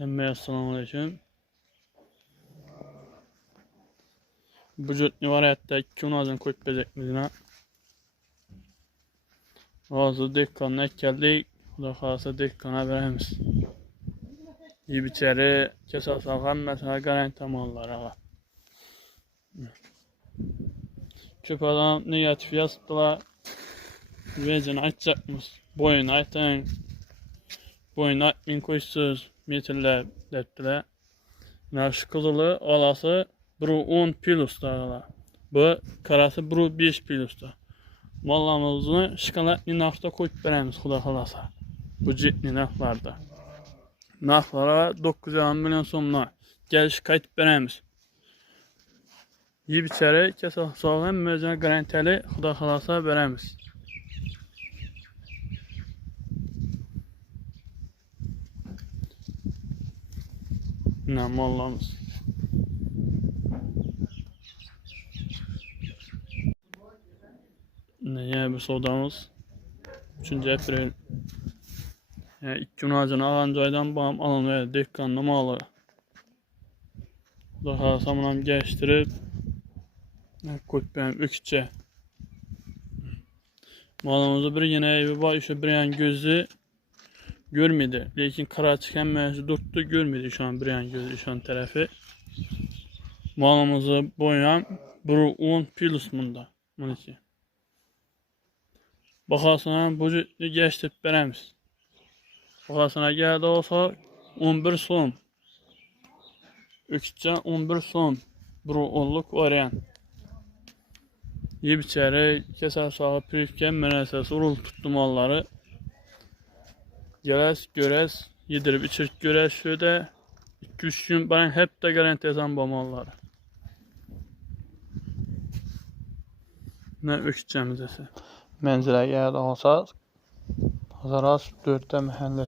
Assalamu alaikum. Bu cütni var hayatta 2 unazın koyup bezekmizine. Ağzı dekkanına ekkeldik. Kuda kalsa dekkana veremiz. İyi biçeri kesal salgam mesela garanti malları var. Köp adam negatif yazdılar. Vezini açacakmış. Boyunu aytın. Boyunu aytmin koysuz. Metrler deptiler. Şu kızılı alası 10 pilus'ta. Bu karası 5 pilus'ta. Mallarımızı şikalatli nafta koyup veremiz Xuda kalasa. Bu ciddi naflarda. Naflara 9 milyon so'mdan geliş kayıt veremiz. Yiyip içeri kesal sağlam mözüne garantiyeli Xuda kalasa veremiz. Ne mallarımız. Ne bu sodamız? 3. April. Yani 2 gün ağacını alan caydan bağım alınıyor. Dekkanlı malı. Daha samanam geçtirip koyup benim ökçe. Malımızı bir yine evi var. Şu bir yan gözü görmedi. Lakin kara çıkan mevzu durttu görmedi şu an bir yan gözü şu an tarafı. Malımızı boyam 10 plus bunda. Buniki. Bakasına bu geçtirip veremiz. Bakasına geldi olsa 11 son. Ökçe 11 son. Bu onluk variant. Yiyip içeri keser sağı pürüfken menəsəsi urul tuttu malları. Geles göres yedirip içirip göres şöyle 2-3 gün ben hep de garanti yazan bu malları. Ne ökçemiz ise. Menzile geldi olsa Hazaras 4'te mahalle